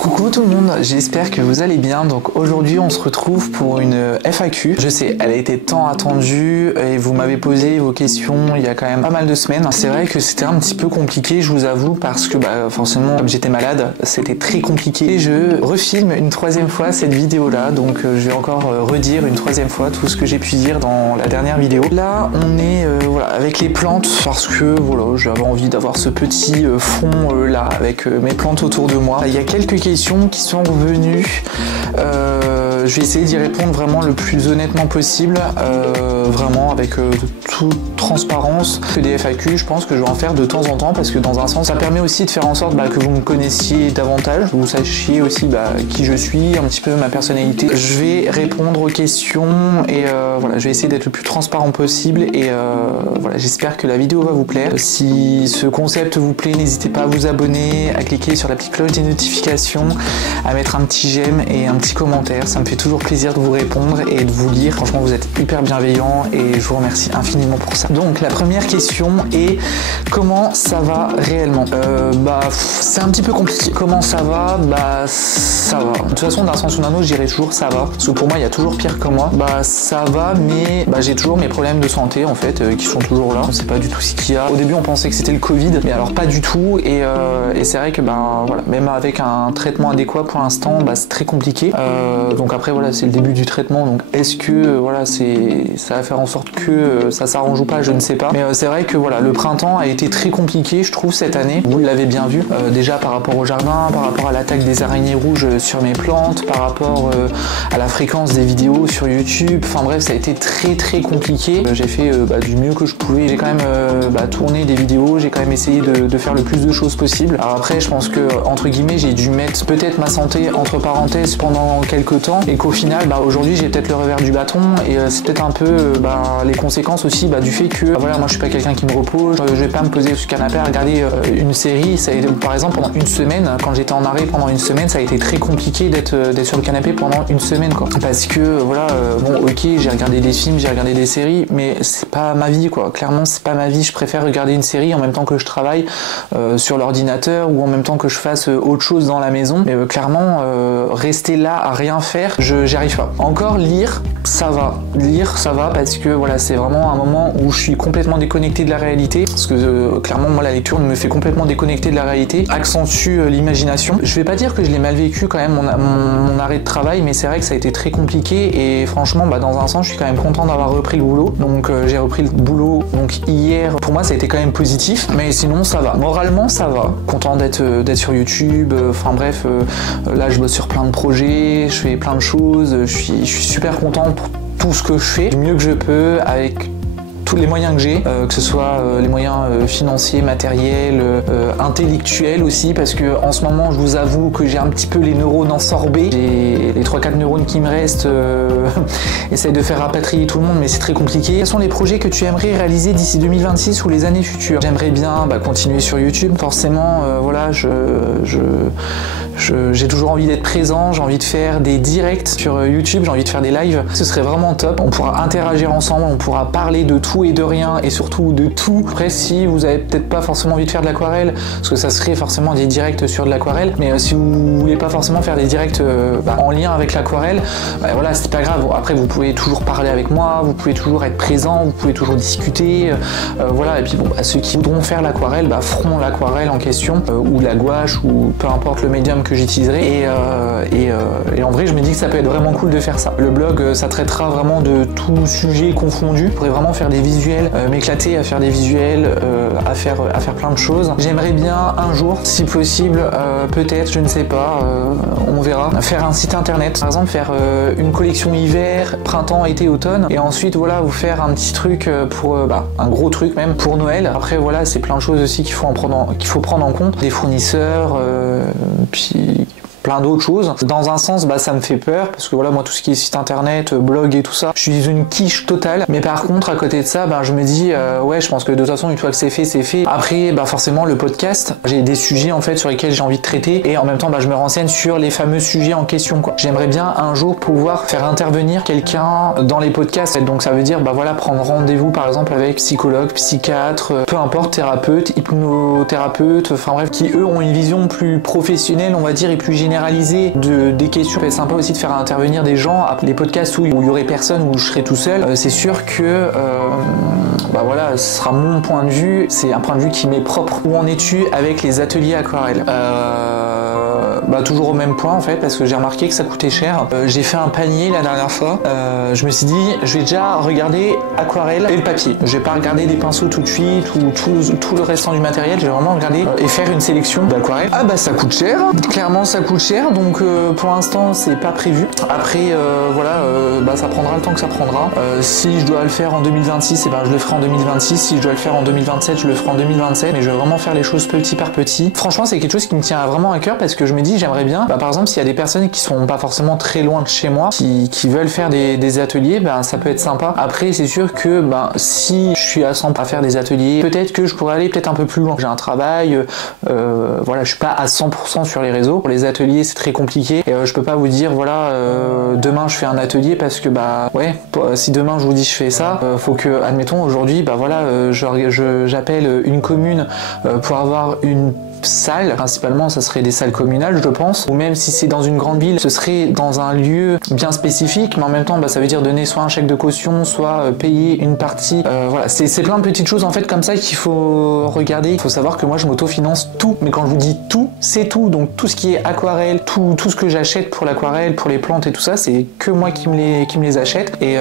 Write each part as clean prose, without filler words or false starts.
Coucou tout le monde, j'espère que vous allez bien. Donc aujourd'hui on se retrouve pour une FAQ. Je sais, elle a été tant attendue et vous m'avez posé vos questions il y a quand même pas mal de semaines. C'est vrai que c'était un petit peu compliqué, je vous avoue, parce que forcément comme j'étais malade, c'était très compliqué. Je refilme une troisième fois cette vidéo là, donc je vais encore redire une troisième fois tout ce que j'ai pu dire dans la dernière vidéo. Là on est voilà, avec les plantes parce que voilà, j'avais envie d'avoir ce petit fond là avec mes plantes autour de moi. Il y a quelques questions qui sont revenues. Je vais essayer d'y répondre vraiment le plus honnêtement possible, vraiment avec toute transparence. Que des FAQ, je pense que je vais en faire de temps en temps parce que dans un sens, ça permet aussi de faire en sorte que vous me connaissiez davantage, que vous sachiez aussi qui je suis, un petit peu ma personnalité. Je vais répondre aux questions et voilà, je vais essayer d'être le plus transparent possible et voilà, j'espère que la vidéo va vous plaire. Si ce concept vous plaît, n'hésitez pas à vous abonner, à cliquer sur la petite cloche des notifications, à mettre un petit j'aime et un petit commentaire. Ça me fait toujours plaisir de vous répondre et de vous lire. Franchement, vous êtes hyper bienveillants et je vous remercie infiniment pour ça. Donc la première question est comment ça va réellement? C'est un petit peu compliqué. Comment ça va? Ça va. De toute façon, d'un sens ou d'un autre, je dirais toujours ça va. Parce que pour moi, il y a toujours pire que moi. Ça va, mais j'ai toujours mes problèmes de santé en fait qui sont toujours là. On sait pas du tout ce qu'il y a. Au début, on pensait que c'était le Covid, mais alors pas du tout. Et c'est vrai que voilà, même avec un traitement adéquat pour l'instant, c'est très compliqué. Donc après voilà, c'est le début du traitement. Donc est-ce que voilà, ça va faire en sorte que ça s'arrange ou pas, je ne sais pas. Mais c'est vrai que voilà, le printemps a été très compliqué, je trouve, cette année. Vous l'avez bien vu, déjà par rapport au jardin, par rapport à l'attaque des araignées rouges sur mes plantes, par rapport à la fréquence des vidéos sur YouTube. Enfin bref, ça a été très compliqué. J'ai fait du mieux que je pouvais. J'ai quand même tourné des vidéos, j'ai quand même essayé de faire le plus de choses possible. Alors après, je pense que entre guillemets, j'ai dû mettre peut-être ma santé entre parenthèses pendant quelques temps et qu'au final, aujourd'hui, j'ai peut-être le revers du bâton et c'est peut-être un peu les conséquences aussi du fait que voilà, moi je suis pas quelqu'un qui me repose, je vais pas me poser sur le canapé à regarder une série. Ça a été, par exemple, pendant une semaine, quand j'étais en arrêt pendant une semaine, ça a été très compliqué d'être sur le canapé pendant une semaine quoi. Parce que voilà, ok, j'ai regardé des films, j'ai regardé des séries, mais c'est pas ma vie quoi. Clairement, c'est pas ma vie. Je préfère regarder une série en même temps que je travaille sur l'ordinateur ou en même temps que je fasse autre chose dans la maison. Mais clairement, rester là à rien faire, j'y arrive pas. Encore lire, ça va. Lire, ça va parce que voilà, c'est vraiment un moment où je suis complètement déconnecté de la réalité. Parce que clairement, moi, la lecture me fait complètement déconnecter de la réalité, accentue l'imagination. Je vais pas dire que je l'ai mal vécu quand même, mon arrêt de travail, mais c'est vrai que ça a été très compliqué et franchement, dans un sens, je suis quand même content d'avoir repris le boulot. Donc j'ai repris le boulot donc hier. Pour moi, ça a été quand même positif, mais sinon, ça va. Moralement, ça va. Content d'être sur YouTube. Enfin bref, là, je bosse sur plein de projets, je fais plein de choses. Je suis super content pour tout ce que je fais, du mieux que je peux, avec tous les moyens que j'ai, que ce soit les moyens financiers, matériels, intellectuels aussi, parce que en ce moment, je vous avoue que j'ai un petit peu les neurones ensorbés. J'ai les 3-4 neurones qui me restent, essaye de faire rapatrier tout le monde, mais c'est très compliqué. Quels sont les projets que tu aimerais réaliser d'ici 2026 ou les années futures? J'aimerais bien continuer sur YouTube. Forcément, voilà, j'ai toujours envie d'être présent, j'ai envie de faire des directs sur YouTube, j'ai envie de faire des lives. Ce serait vraiment top. On pourra interagir ensemble, on pourra parler de tout et de rien et surtout de tout. Après, si vous avez peut-être pas forcément envie de faire de l'aquarelle, parce que ça serait forcément des directs sur de l'aquarelle, mais si vous voulez pas forcément faire des directs en lien avec l'aquarelle, voilà, c'est pas grave. Après, vous pouvez toujours parler avec moi, vous pouvez toujours être présent, vous pouvez toujours discuter, voilà. Et puis ceux qui voudront faire l'aquarelle feront l'aquarelle en question ou la gouache ou peu importe le médium que j'utiliserai et en vrai, je me dis que ça peut être vraiment cool de faire ça. Le blog, ça traitera vraiment de tout sujet confondu. Je pourrais vraiment faire des visuels, m'éclater à faire des visuels, à faire plein de choses. J'aimerais bien un jour, si possible, peut-être, je ne sais pas, on verra, faire un site internet. Par exemple, faire une collection hiver, printemps, été, automne, et ensuite voilà, vous faire un petit truc pour un gros truc même pour Noël. Après voilà, c'est plein de choses aussi qu'il faut prendre en compte, des fournisseurs, puis plein d'autres choses. Dans un sens, ça me fait peur parce que voilà, moi tout ce qui est site internet, blog et tout ça, je suis une quiche totale. Mais par contre, à côté de ça, je me dis ouais, je pense que de toute façon, une fois que c'est fait, c'est fait. Après, forcément, le podcast, j'ai des sujets en fait sur lesquels j'ai envie de traiter et en même temps, je me renseigne sur les fameux sujets en question quoi. J'aimerais bien un jour pouvoir faire intervenir quelqu'un dans les podcasts. Donc ça veut dire voilà, prendre rendez-vous par exemple avec psychologue, psychiatre, peu importe, thérapeute, hypnothérapeute, enfin bref, qui eux ont une vision plus professionnelle, on va dire, et plus générale généraliser des questions. C'est sympa aussi de faire intervenir des gens. Les podcasts où il y aurait personne, où je serais tout seul, c'est sûr que bah voilà, ce sera mon point de vue. C'est un point de vue qui m'est propre. Où en es-tu avec les ateliers aquarelles? Bah toujours au même point en fait, parce que j'ai remarqué que ça coûtait cher. J'ai fait un panier la dernière fois. Je me suis dit, je vais déjà regarder aquarelle et le papier. Je vais pas regarder des pinceaux tout de suite ou tout le restant du matériel. Je vais vraiment regarder et faire une sélection d'aquarelle. Ah bah ça coûte cher. Clairement ça coûte cher, donc pour l'instant c'est pas prévu. Après voilà, bah ça prendra le temps que ça prendra. Si je dois le faire en 2026, et ben je le ferai en 2026. Si je dois le faire en 2027, je le ferai en 2027. Mais je vais vraiment faire les choses petit par petit. Franchement, c'est quelque chose qui me tient vraiment à cœur parce que je me dis, j'aimerais bien, bah, par exemple, s'il y a des personnes qui sont pas forcément très loin de chez moi, qui veulent faire des ateliers, bah, ça peut être sympa. Après, c'est sûr que bah, si je suis à 100 à faire des ateliers, peut-être que je pourrais aller peut-être un peu plus loin. J'ai un travail, voilà, je suis pas à 100% sur les réseaux. Pour les ateliers, c'est très compliqué. Et je peux pas vous dire, voilà, demain je fais un atelier parce que bah ouais, si demain je vous dis je fais ça, faut que, admettons, aujourd'hui, bah voilà, j'appelle une commune pour avoir une salles, principalement ça serait des salles communales je pense, ou même si c'est dans une grande ville, ce serait dans un lieu bien spécifique, mais en même temps bah, ça veut dire donner soit un chèque de caution, soit payer une partie, voilà, c'est plein de petites choses en fait comme ça qu'il faut regarder. Il faut savoir que moi je m'autofinance tout, mais quand je vous dis tout, c'est tout, donc tout ce qui est aquarelle, tout ce que j'achète pour l'aquarelle, pour les plantes et tout ça, c'est que moi qui me les achète, et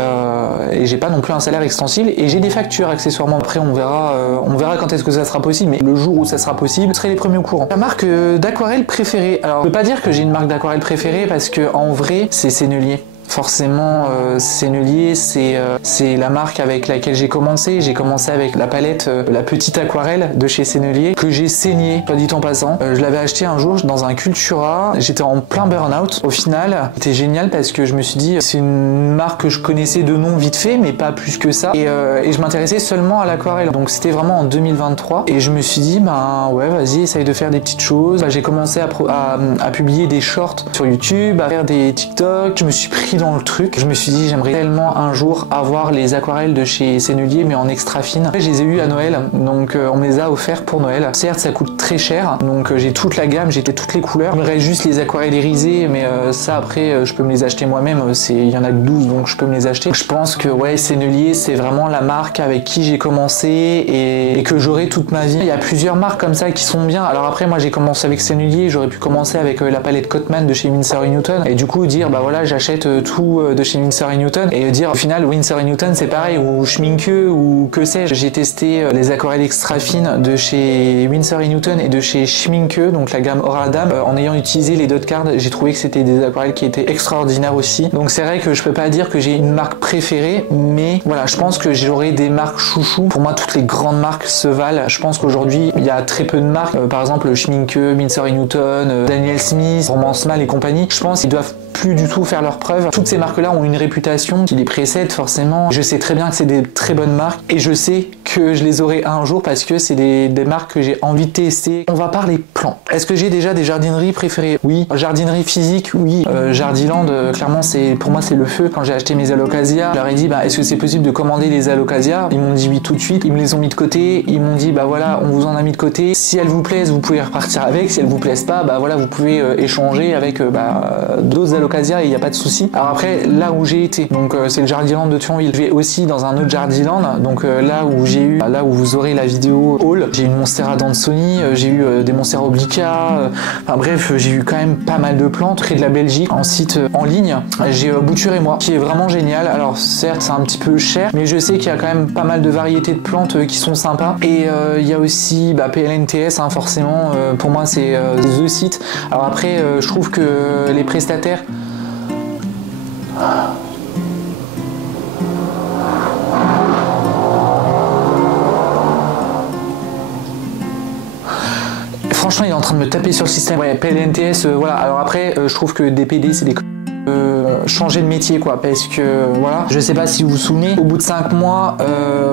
j'ai pas non plus un salaire extensible, et j'ai des factures accessoirement. Après on verra quand est-ce que ça sera possible, mais le jour où ça sera possible, ce serait les premiers au courant. La marque d'aquarelle préférée. Alors, je peux pas dire que j'ai une marque d'aquarelle préférée parce que en vrai, c'est Sennelier. Forcément, Sennelier, c'est la marque avec laquelle j'ai commencé. J'ai commencé avec la palette, la petite aquarelle de chez Sennelier, que j'ai saignée, pas dit en passant. Je l'avais acheté un jour dans un Cultura. J'étais en plein burn-out. Au final, c'était génial parce que je me suis dit, c'est une marque que je connaissais de nom vite fait, mais pas plus que ça. Et je m'intéressais seulement à l'aquarelle. Donc c'était vraiment en 2023. Et je me suis dit, ben ouais, vas-y, essaye de faire des petites choses. J'ai commencé à publier des shorts sur YouTube, à faire des TikTok. Je me suis pris dans le truc. Je me suis dit, j'aimerais tellement un jour avoir les aquarelles de chez Sennelier, mais en extra fine. Je les ai eu à Noël, donc on me les a offerts pour Noël. Certes, ça coûte très cher, donc j'ai toute la gamme, j'ai toutes les couleurs. Il me reste juste les aquarelles irisées, mais ça après, je peux me les acheter moi-même. Il y en a que 12, donc je peux me les acheter. Je pense que ouais, Sennelier, c'est vraiment la marque avec qui j'ai commencé et que j'aurai toute ma vie. Il y a plusieurs marques comme ça qui sont bien. Alors après, moi j'ai commencé avec Sennelier, j'aurais pu commencer avec la palette Cotman de chez Winsor & Newton, et du coup dire, bah voilà, j'achète tout de chez Winsor & Newton, et dire au final Winsor & Newton c'est pareil, ou Schminke, ou que sais-je. J'ai testé les aquarelles extra fines de chez Winsor & Newton et de chez Schminke, donc la gamme Aura Dame. En ayant utilisé les dot cards, j'ai trouvé que c'était des aquarelles qui étaient extraordinaires aussi. Donc c'est vrai que je peux pas dire que j'ai une marque préférée, mais voilà, je pense que j'aurai des marques chouchou. Pour moi, toutes les grandes marques se valent. Je pense qu'aujourd'hui il y a très peu de marques, par exemple Schminke, Winsor & Newton, Daniel Smith, Romance Mal et compagnie. Je pense qu'ils doivent plus du tout faire leurs preuves. Toutes ces marques-là ont une réputation qui les précède forcément. Je sais très bien que c'est des très bonnes marques et je sais que je les aurai un jour parce que c'est des marques que j'ai envie de tester. On va parler plantes. Est-ce que j'ai déjà des jardineries préférées? Oui. Jardinerie physique, oui. Jardiland, clairement, pour moi c'est le feu. Quand j'ai acheté mes alocasias, je leur ai dit, bah, est-ce que c'est possible de commander des alocasias? Ils m'ont dit oui tout de suite. Ils me les ont mis de côté. Ils m'ont dit, bah voilà, on vous en a mis de côté. Si elles vous plaisent, vous pouvez repartir avec. Si elles vous plaisent pas, bah voilà, vous pouvez échanger avec d'autres alocasias et il n'y a pas de souci. Alors après, là où j'ai été, donc c'est le Jardiland de Thionville. Je vais aussi dans un autre Jardiland, donc là où vous aurez la vidéo haul. J'ai eu une Monstera d'Ansoni, j'ai eu des Monstera obliqua, enfin bref, j'ai eu quand même pas mal de plantes. Près de la Belgique, en site en ligne, j'ai Bouture et moi, qui est vraiment génial. Alors certes, c'est un petit peu cher, mais je sais qu'il y a quand même pas mal de variétés de plantes qui sont sympas. Et il y a aussi PLNTS, hein, forcément, pour moi c'est the site. Alors après, je trouve que les prestataires franchement, il est en train de me taper sur le système. Ouais, PLNTS, voilà. Alors après, je trouve que DPD, c'est des changer de métier quoi, parce que voilà, je sais pas si vous vous souvenez, au bout de 5 mois,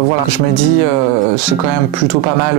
voilà, je me dis c'est quand même plutôt pas mal,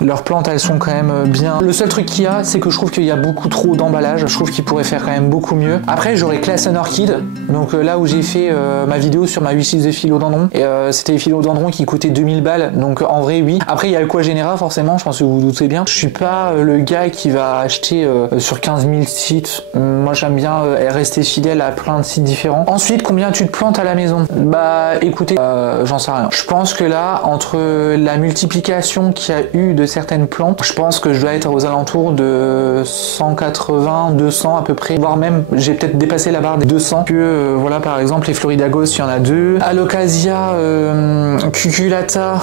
leurs plantes elles sont quand même bien. Le seul truc qu'il y a, c'est que je trouve qu'il y a beaucoup trop d'emballage, je trouve qu'ils pourraient faire quand même beaucoup mieux. Après j'aurais Class and Orchid, donc là où j'ai fait ma vidéo sur ma wishlist de philodendron, et c'était les philodendrons qui coûtaient 2000 balles, donc en vrai oui. Après il y a le Quagenera forcément, je pense que vous vous doutez bien, je suis pas le gars qui va acheter sur 15 000 sites, moi j'aime bien rester fidèle à plein de sites différents. Ensuite, combien tu te plantes à la maison? Bah écoutez, j'en sais rien. Je pense que là, entre la multiplication qu'il y a eu de certaines plantes, je pense que je dois être aux alentours de 180, 200 à peu près, voire même j'ai peut-être dépassé la barre des 200. Que voilà, par exemple les Floridagos, il y en a 2. Alocasia cuculata,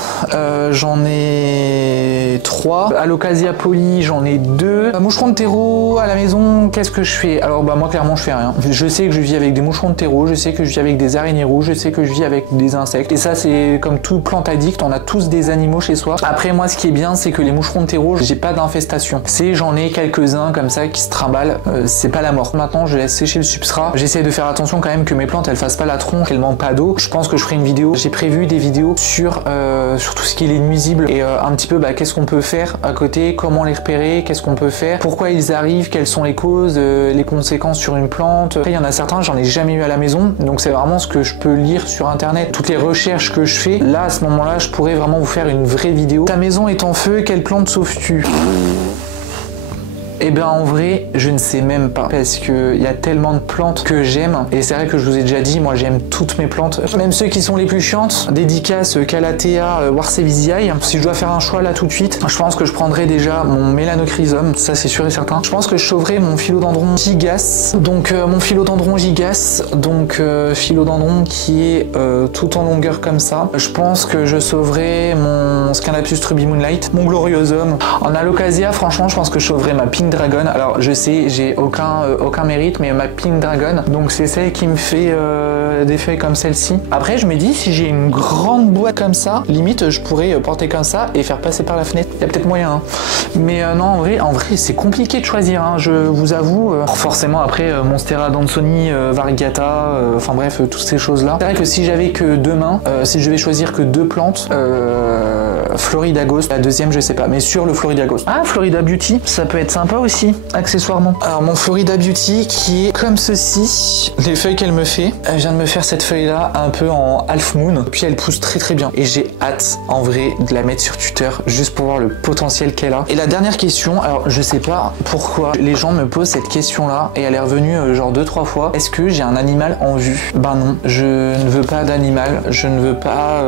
j'en ai 3. Alocasia poli, j'en ai 2. Moucheron de terreau à la maison, qu'est-ce que je fais? Alors bah moi clairement je fais rien. Je sais que je vis avec des moucherons de terreau, je sais que je vis avec des araignées rouges, je sais que je vis avec des insectes. Et ça c'est comme tout plante addict, on a tous des animaux chez soi. Après moi ce qui est bien c'est que les moucherons de terreau, j'ai pas d'infestation. J'en ai quelques-uns comme ça qui se trimballent, c'est pas la mort. Maintenant je laisse sécher le substrat. J'essaie de faire attention quand même que mes plantes elles fassent pas la tronche, qu'elles manquent pas d'eau. Je pense que je ferai une vidéo. J'ai prévu des vidéos sur tout ce qui est les nuisibles et un petit peu bah, qu'est-ce qu'on peut faire à côté, comment les repérer, qu'est-ce qu'on peut faire, pourquoi ils arrivent, quelles sont les causes, les conséquences sur une plante. Après il y en a certains j'en ai jamais eu à la maison, donc c'est vraiment ce que je peux lire sur internet, toutes les recherches que je fais. Là à ce moment-là je pourrais vraiment vous faire une vraie vidéo. Ta maison est en feu, quelle plante sauves-tu? Eh bien en vrai, je ne sais même pas parce que il y a tellement de plantes que j'aime et c'est vrai que je vous ai déjà dit, moi j'aime toutes mes plantes, même ceux qui sont les plus chiantes. Dédicace Calathea Warseviziae. Si je dois faire un choix là tout de suite, je pense que je prendrai déjà mon Mélanochrysum, ça c'est sûr et certain. Je pense que je sauverai mon philodendron gigas, donc mon philodendron gigas, donc philodendron qui est tout en longueur comme ça. Je pense que je sauverai mon Scindapsus Ruby Moonlight, mon Gloriosum. En Alocasia, franchement, je pense que je sauverai ma Pink Dragon. Alors je sais, j'ai aucun mérite, mais ma Pink Dragon, donc c'est celle qui me fait des feuilles comme celle-ci. Après je me dis, si j'ai une grande boîte comme ça, limite je pourrais porter comme ça et faire passer par la fenêtre. Il y a peut-être moyen, hein. Mais non, en vrai c'est compliqué de choisir, hein, je vous avoue. Forcément après Monstera Dansoni, Variegata, enfin bref, toutes ces choses là. C'est vrai que si j'avais que 2 mains, si je devais choisir que 2 plantes, Floridagos, la deuxième je sais pas, mais sur le Floridagos. Ah, Florida Beauty, ça peut être sympa aussi, accessoirement. Alors mon Florida Beauty qui est comme ceci, les feuilles qu'elle me fait, elle vient de me faire cette feuille là un peu en half moon, puis elle pousse très très bien et j'ai hâte en vrai de la mettre sur tuteur juste pour voir le potentiel qu'elle a. Et la dernière question, alors je sais pas pourquoi les gens me posent cette question là et elle est revenue genre 2-3 fois, est-ce que j'ai un animal en vue? Ben non, je ne veux pas d'animal, je ne veux pas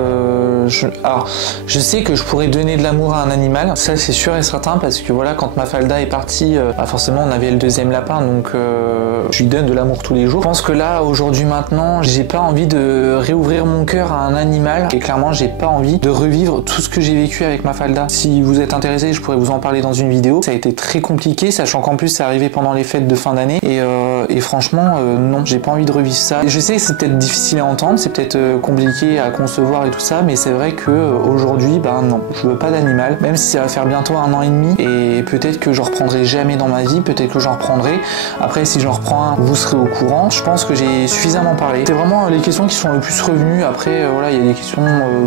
alors je sais que je pourrais donner de l'amour à un animal, ça c'est sûr et certain, parce que voilà, quand Mafalda est partie, bah forcément on avait le deuxième lapin, donc je lui donne de l'amour tous les jours. Je pense que là aujourd'hui maintenant j'ai pas envie de réouvrir mon cœur à un animal et clairement j'ai pas envie de revivre tout ce que j'ai vécu avec Mafalda. Si vous êtes intéressé, je pourrais vous en parler dans une vidéo. Ça a été très compliqué, sachant qu'en plus c'est arrivé pendant les fêtes de fin d'année et franchement non, j'ai pas envie de revivre ça. Et je sais que c'est peut-être difficile à entendre, c'est peut-être compliqué à concevoir et tout ça, mais c'est vrai que aujourd'hui bah non, je veux pas d'animal, même si ça va faire bientôt 1 an et demi et peut-être que j'en reprendrai jamais dans ma vie, peut-être que j'en reprendrai. Après si j'en reprends un, vous serez au courant. Je pense que j'ai suffisamment parlé. C'est vraiment les questions qui sont le plus revenues. Après voilà, il y a des questions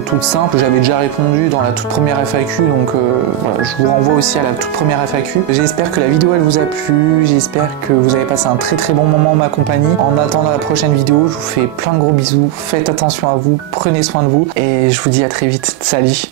toutes simples que j'avais déjà répondu dans la toute première FAQ, donc voilà, je vous renvoie aussi à la toute première FAQ. J'espère que la vidéo elle vous a plu, j'espère que vous avez passé un très très bon moment en ma compagnie. En attendant la prochaine vidéo, je vous fais plein de gros bisous, faites attention à vous, prenez soin de vous et je vous dis à très vite. Salut.